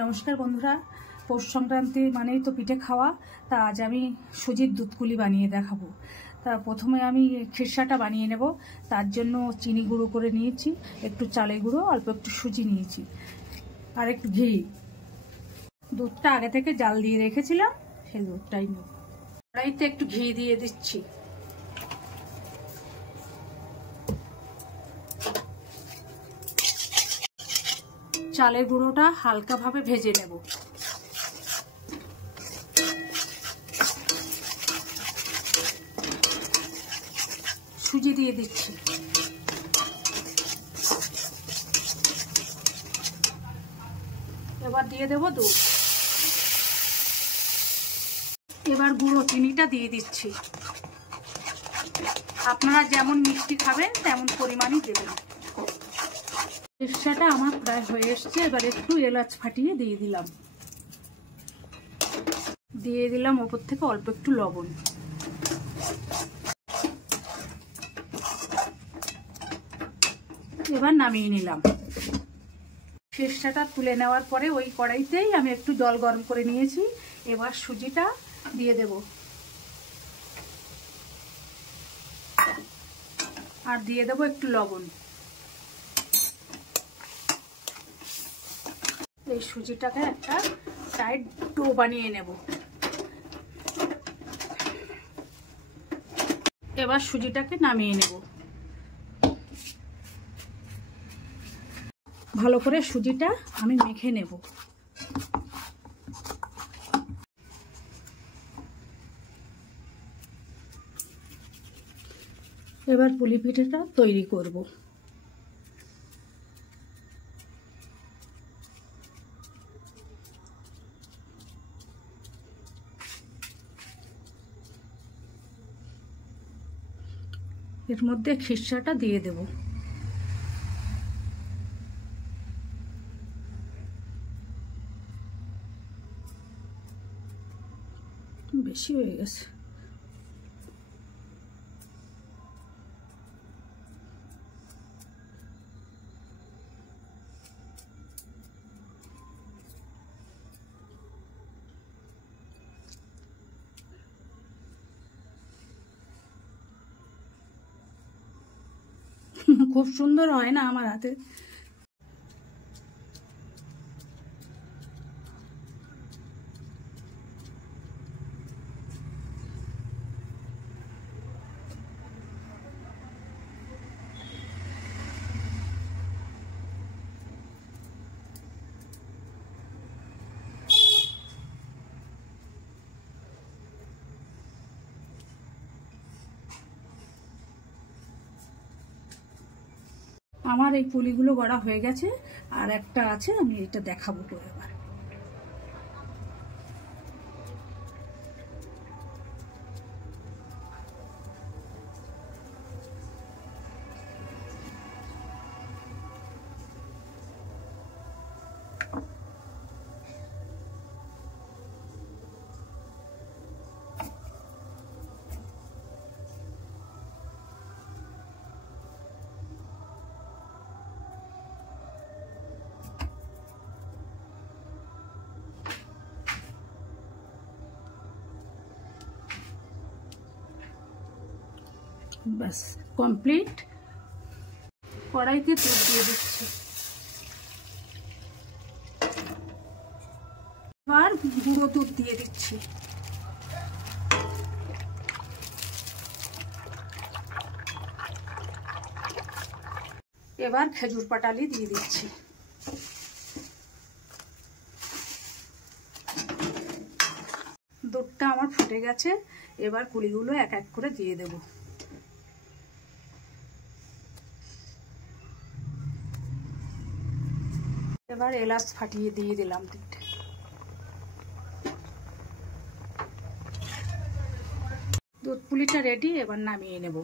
নমস্কার বন্ধুরা, পৌষ সংক্রান্তি মানেই তো পিঠে খাওয়া। তা আজ আমি সুজির দুধপুলি বানিয়ে দেখাবো। তা প্রথমে আমি খিরসাটা বানিয়ে নেব। তার জন্য চিনি গুঁড়ো করে নিয়েছি, একটু চালের গুঁড়ো, অল্প একটু সুজি নিয়েছি আর একটু ঘি। দুধটা আগে থেকে জাল দিয়ে রেখেছিলাম, সেই দুধটাই নেব। কড়াইতে একটু ঘি দিয়ে দিচ্ছি। চালের গুঁড়োটা হালকাভাবে ভেজে নেব। সুজি দিয়ে দিচ্ছি। এবার দিয়ে দেব দুধ। এবার গুঁড়ো চিনিটা দিয়ে দিচ্ছি। আপনারা যেমন মিষ্টি খাবেন তেমন পরিমাণই দেবেন। খিরসাটা আমার প্রায় হয়ে এসছে। এবার একটু এলাচ ফাটিয়ে দিয়ে দিলাম ওপর থেকে অল্প একটু লবণ। এবার নামিয়ে নিলাম। খিরসাটা তুলে নেওয়ার পরে ওই কড়াইতেই আমি একটু জল গরম করে নিয়েছি। এবার সুজিটা দিয়ে দেব আর দিয়ে দেব একটু লবণ। এই সুজিটাকে একটা টাইট ডো বানিয়ে নেব। এবার সুজিটাকে নামিয়ে নেব। ভালো করে সুজিটা আমি মেখে নেব। এবার পুলি পিঠেটা তৈরি করব। এর মধ্যে খিরসাটা দিয়ে দেব। বেশি হয়ে গেছে। খুব সুন্দর হয় না আমার হাতে। আমার এই পুলিগুলো গড়া হয়ে গেছে, আর একটা আছে, আমি এটা দেখাবো পরে। এবার বাস কমপ্লিট। কড়াইতে দুধ দিয়ে দিচ্ছি। এবার গুঁড়ো দুধ দিয়ে দিচ্ছি। এবার খেজুর পাটালি দিয়ে দিচ্ছি। দুধটা আমার ফুটে গেছে। এবার পুলিগুলো এক এক করে দিয়ে দেব। এবার এলাচ ফাটিয়ে দিয়ে দিলাম। দুধ পুলিটা রেডি। এবার নামিয়ে নেব।